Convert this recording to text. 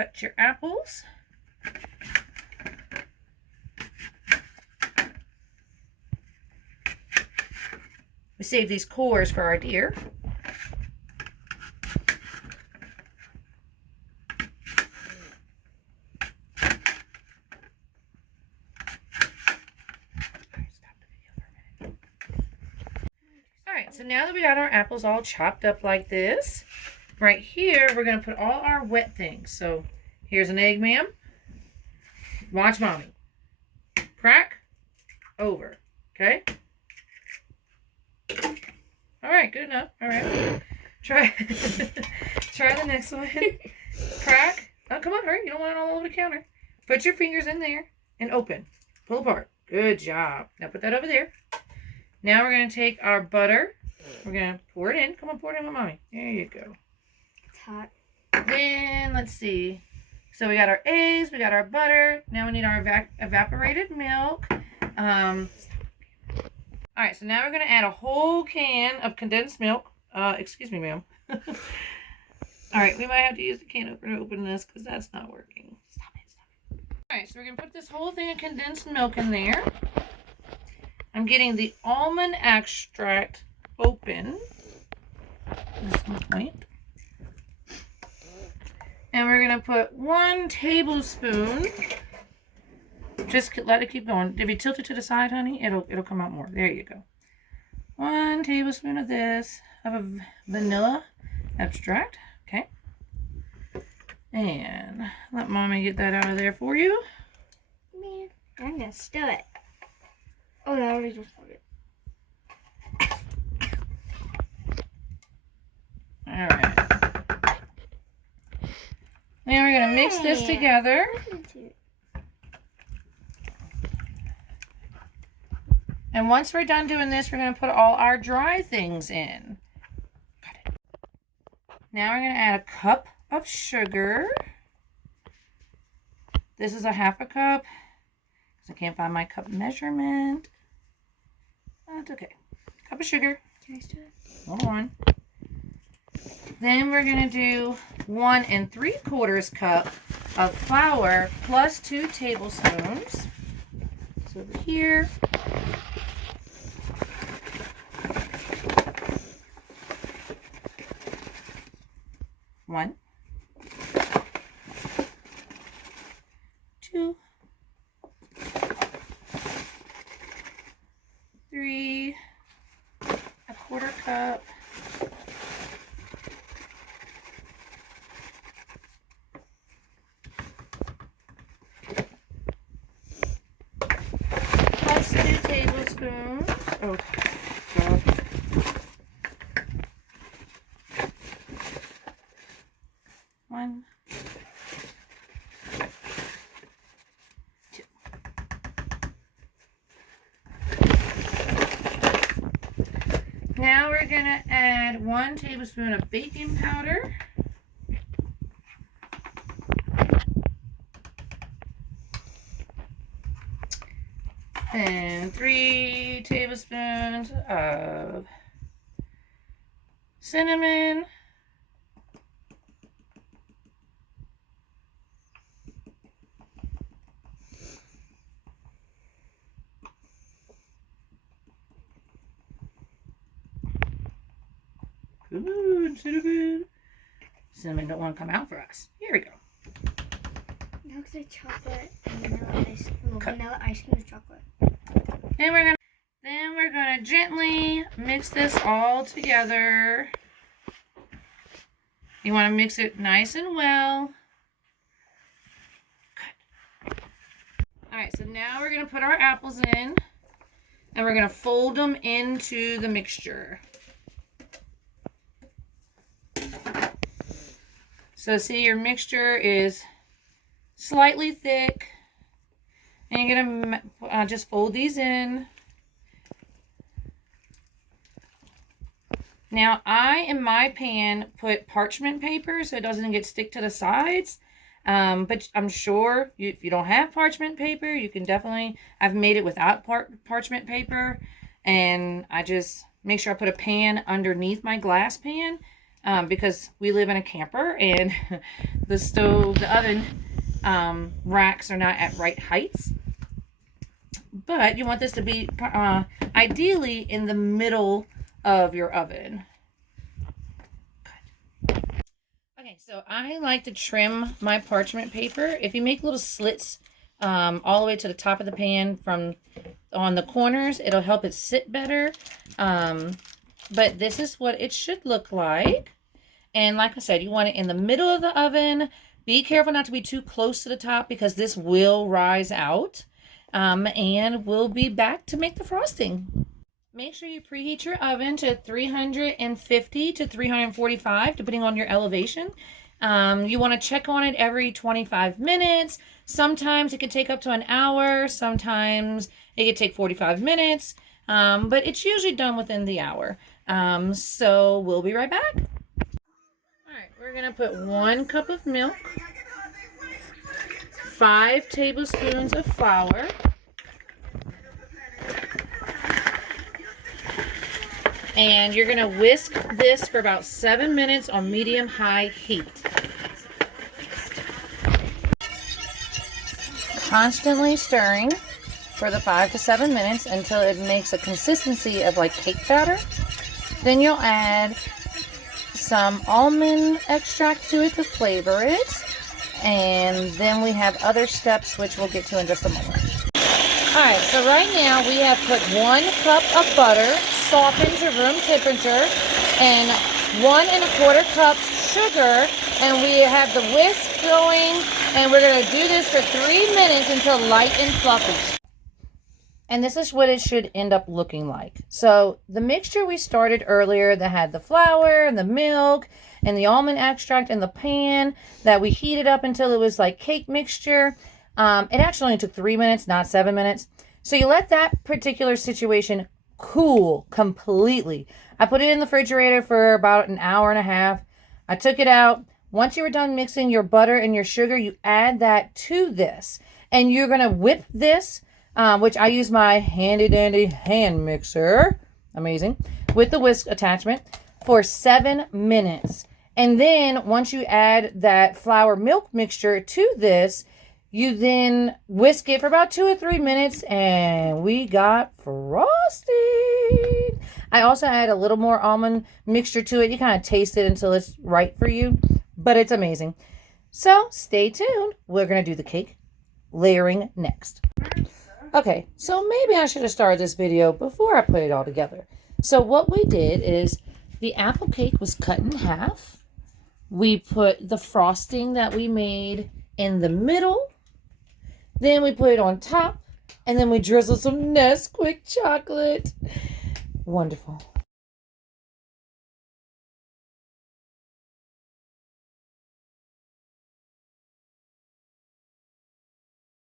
cut your apples. We save these cores for our deer. Alright, so now that we got our apples all chopped up like this, right here we're going to put all our wet things. So here's an egg, ma'am. Watch mommy. Crack. Over. Okay? Alright, good enough. Alright. Try the next one. Crack. Oh, come on, hurry. You don't want it all over the counter. Put your fingers in there and open. Pull apart. Good job. Now put that over there. Now we're going to take our butter. We're going to pour it in. Come on, pour it in with mommy. There you go. It's hot. Then, let's see. So we got our eggs. We got our butter. Now we need our evaporated milk. Alright, so now we're going to add a whole can of condensed milk. Excuse me, ma'am. Alright, we might have to use the can opener to open this because that's not working. Stop it. Alright, so we're going to put this whole thing of condensed milk in there. I'm getting the almond extract open at this point. And we're going to put 1 tablespoon. Just let it keep going. If you tilt it to the side, honey, it'll come out more. There you go. 1 tablespoon of this, of a vanilla extract. Okay. And let mommy get that out of there for you. Man, I'm going to stir it. Oh, that already just started. Alright. Now we're going to mix this together. And once we're done doing this, we're going to put all our dry things in. Got it. Now we're going to add a cup of sugar. This is a 1/2 cup. I can't find my cup measurement. That's okay. Cup of sugar. Can I stir it? Hold on. Then we're going to do 1 3/4 cup of flour plus 2 tablespoons. It's over here. One. 2. 3, 1/4 cup. Plus 2 tablespoons. Okay. So 1, 2. Now we're going to add 1 tablespoon of baking powder. And 3 tablespoons of cinnamon. Good, cinnamon. Cinnamon don't want to come out for us. Here we go. No, because I chocolate and vanilla ice cream with chocolate. Then we're gonna gently mix this all together. You want to mix it nice and well. Good. All right, so now we're gonna put our apples in, and we're gonna fold them into the mixture. So see, your mixture is slightly thick, and you're gonna just fold these in. Now, I, in my pan, put parchment paper so it doesn't get stick to the sides. But I'm sure if you don't have parchment paper, you can definitely, I've made it without parchment paper. And I just make sure I put a pan underneath my glass pan because we live in a camper and the oven racks are not at right heights. But you want this to be ideally in the middle of your oven. Okay, so I like to trim my parchment paper. If you make little slits all the way to the top of the pan from on the corners, it'll help it sit better. But this is what it should look like. And like I said, you want it in the middle of the oven. Be careful not to be too close to the top because this will rise out. And we'll be back to make the frosting. Make sure you preheat your oven to 350 to 345, depending on your elevation. You want to check on it every 25 minutes. Sometimes it could take up to an hour. Sometimes it could take 45 minutes. But it's usually done within the hour. So we'll be right back. All right, we're going to put 1 cup of milk, 5 tablespoons of flour, and you're going to whisk this for about 7 minutes on medium-high heat. Constantly stirring for the 5 to 7 minutes until it makes a consistency of like cake batter. Then you'll add some almond extract to it to flavor it. And then we have other steps which we'll get to in just a moment. Alright, so right now we have put 1 cup of butter, softened to room temperature, and 1 1/4 cups sugar, and we have the whisk going, and we're going to do this for 3 minutes until light and fluffy. And this is what it should end up looking like. So the mixture we started earlier that had the flour and the milk and the almond extract in the pan that we heated up until it was like cake mixture. It actually only took 3 minutes, not 7 minutes. So you let that particular situation cool completely. I put it in the refrigerator for about an hour and a half. I took it out. Once you were done mixing your butter and your sugar, you add that to this. And you're going to whip this, which I use my handy dandy hand mixer. Amazing. With the whisk attachment for 7 minutes. And then once you add that flour milk mixture to this, you then whisk it for about 2 or 3 minutes, and we got frosting. I also add a little more almond mixture to it. You kind of taste it until it's right for you, but it's amazing. So stay tuned. We're going to do the cake layering next. Okay, so maybe I should have started this video before I put it all together. So what we did is the apple cake was cut in half. We put the frosting that we made in the middle. Then we put it on top, and then we drizzled some Nesquik chocolate. Wonderful.